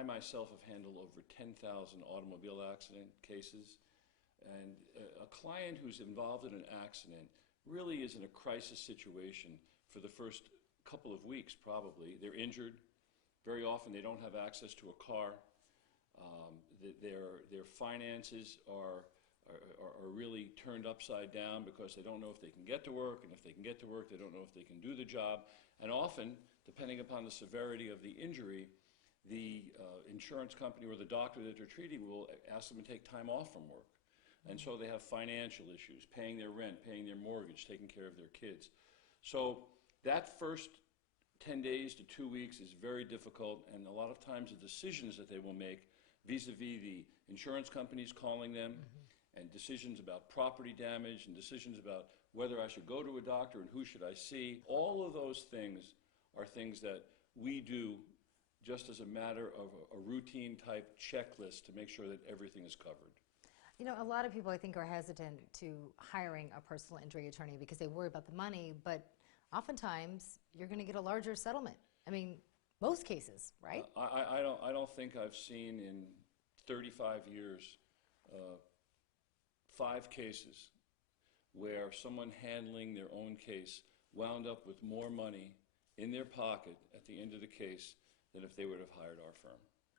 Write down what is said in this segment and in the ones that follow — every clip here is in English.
I myself have handled over 10,000 automobile accident cases, and a client who's involved in an accident really is in a crisis situation for the first couple of weeks probably. They're injured. Very often they don't have access to a car. Their finances are really turned upside down because they don't know if they can get to work, and if they can get to work, they don't know if they can do the job. And often, depending upon the severity of the injury, the insurance company or the doctor that they're treating will ask them to take time off from work. And so they have financial issues, paying their rent, paying their mortgage, taking care of their kids. So that first 10 days to 2 weeks is very difficult, and a lot of times the decisions that they will make vis-a-vis the insurance companies calling them, and decisions about property damage, and decisions about whether I should go to a doctor and who should I see, all of those things are things that we do just as a matter of a routine type checklist to make sure that everything is covered. You know, a lot of people, I think, are hesitant to hiring a personal injury attorney because they worry about the money, but oftentimes you're going to get a larger settlement. I mean, most cases, right? I don't think I've seen in 35 years 5 cases where someone handling their own case wound up with more money in their pocket at the end of the case than if they would have hired our firm.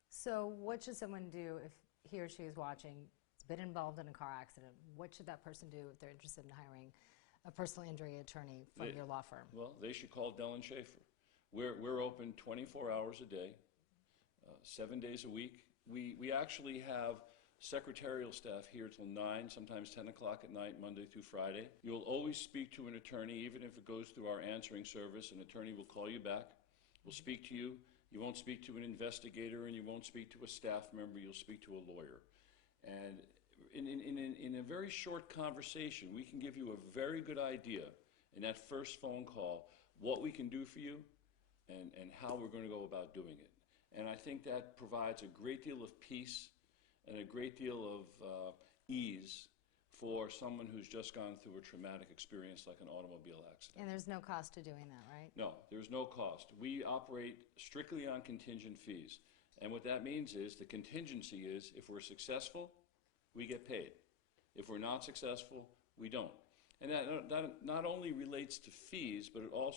So what should someone do if he or she is watching, has been involved in a car accident? What should that person do if they're interested in hiring a personal injury attorney from your law firm? Well, they should call Dell & Schaefer. We're open 24 hours a day, 7 days a week. We actually have secretarial staff here till 9, sometimes 10 o'clock at night, Monday through Friday. You'll always speak to an attorney, even if it goes through our answering service. An attorney will call you back, will speak to you. You won't speak to an investigator, and you won't speak to a staff member. You'll speak to a lawyer. And in a very short conversation, we can give you a very good idea in that first phone call what we can do for you and how we're going to go about doing it. And I think that provides a great deal of peace and a great deal of ease for someone who's just gone through a traumatic experience like an automobile accident. And there's no cost to doing that, right? No, there's no cost. We operate strictly on contingent fees. And what that means is the contingency is if we're successful, we get paid. If we're not successful, we don't. And that not only relates to fees, but it also